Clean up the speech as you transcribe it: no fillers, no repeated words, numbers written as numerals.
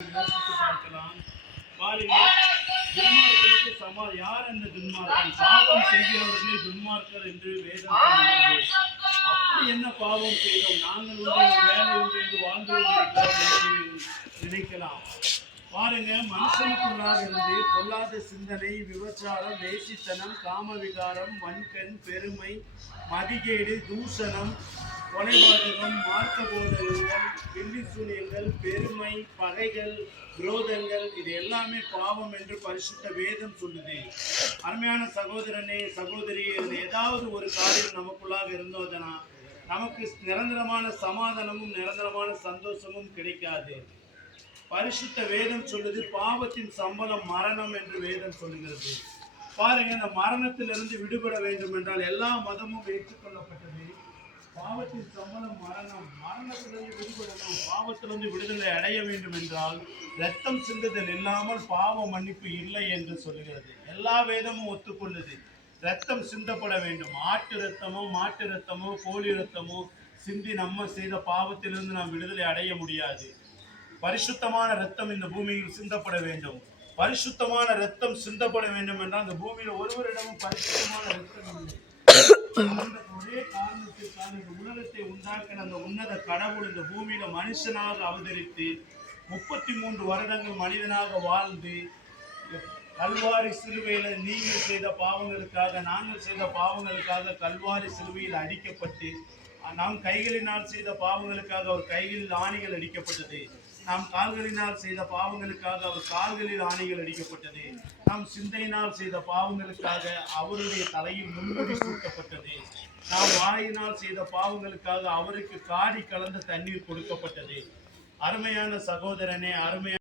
யோசித்து பார்க்கலாம். பாருங்கள், துன்மார்க்கனுக்கு யார் அந்த துன்மார்க்கன்? பாவம் செய்கிறவர்களே துன்மார்க்கர் என்று வேதம் சொல்கிறது. அப்படி என்ன பாவம் செய்தோம்? நாங்கள் உண்டு வேலை உண்டு என்று வாழ்ந்து கொண்டிருக்கிறோம் என்று நினைக்கலாம். பாருங்க, மனுஷனுக்குள்ளாக இருந்து பொல்லாத சிந்தனை, விபச்சாரம், வேசித்தனம், காம விகாரம், வன்கண், பெருமை, மதிகேடு, தூஷணம், கொலைபாதகம், மார்க்க போதகங்கள், வெள்ளி சூனியங்கள், பெருமை, பகைகள், விரோதங்கள், இது எல்லாமே பாவம் என்று பரிசுத்த வேதம் சொல்லுது. அருமையான சகோதரனே, சகோதரியே, ஏதாவது ஒரு காரியம் நமக்குள்ளாக இருந்தோதனா நமக்கு நிரந்தரமான சமாதானமும் நிரந்தரமான சந்தோஷமும் கிடைக்காது. பரிசுத்த வேதம் சொல்லுது, பாவத்தின் சம்பளம் மரணம் என்று வேதம் சொல்லுகிறது. பாருங்க, இந்த மரணத்திலிருந்து விடுபட வேண்டும் என்றால் எல்லா மதமும் ஏற்றுக்கொள்ளப்பட்டது. பாவத்தின் சம்பளம் மரணம். மரணத்திலிருந்து விடுபடணும், பாவத்திலிருந்து விடுதலை அடைய வேண்டும் என்றால் இரத்தம் சிந்துதல் இல்லாமல் பாவ மன்னிப்பு இல்லை என்று சொல்லுகிறது. எல்லா வேதமும் ஒத்துக்கொள்ளுது, இரத்தம் சிந்தப்பட வேண்டும். ஆட்டு இரத்தமோ மாட்டு இரத்தமோ கோழி இரத்தமோ சிந்தி நம்ம செய்த பாவத்திலிருந்து நாம் விடுதலை அடைய முடியாது. பரிசுத்தமான இரத்தம் இந்த பூமியில் சிந்தப்பட வேண்டும். பரிசுத்தமான இரத்தம் சிந்தப்பட வேண்டும் என்றால் அந்த பூமியில் ஒருவரிடமும் பரிசுத்தமான இரத்தம் இல்லை. ஒரே காரணத்திற்காக இந்த உலகத்தை உண்டாக்கின அந்த உன்னத கடவுள் இந்த பூமியில மனுஷனாக அவதரித்து 33 வருடங்கள் மனிதனாக வாழ்ந்து கல்வாரி சிலுவையில நீங்கள் செய்த பாவங்களுக்காக, நாங்கள் செய்த பாவங்களுக்காக கல்வாரி சிலுவையில் அடிக்கப்பட்டு, நாம் கைகளினால் செய்த பாவங்களுக்காக அவர் கைகளில் ஆணிகள் அடிக்கப்பட்டது. நாம் கால்களினால் செய்த பாவங்களுக்காக அவர் கால்களில் ஆணிகள் அடிக்கப்பட்டது. நாம் சிந்தையினால் செய்த பாவங்களுக்காக அவருடைய தலையில் முன்முடி சூட்டப்பட்டது. நாம் வாயினால் செய்த பாவங்களுக்காக அவருக்கு காடி கலந்த தண்ணீர் கொடுக்கப்பட்டது. அருமையான சகோதரனே, அருமையான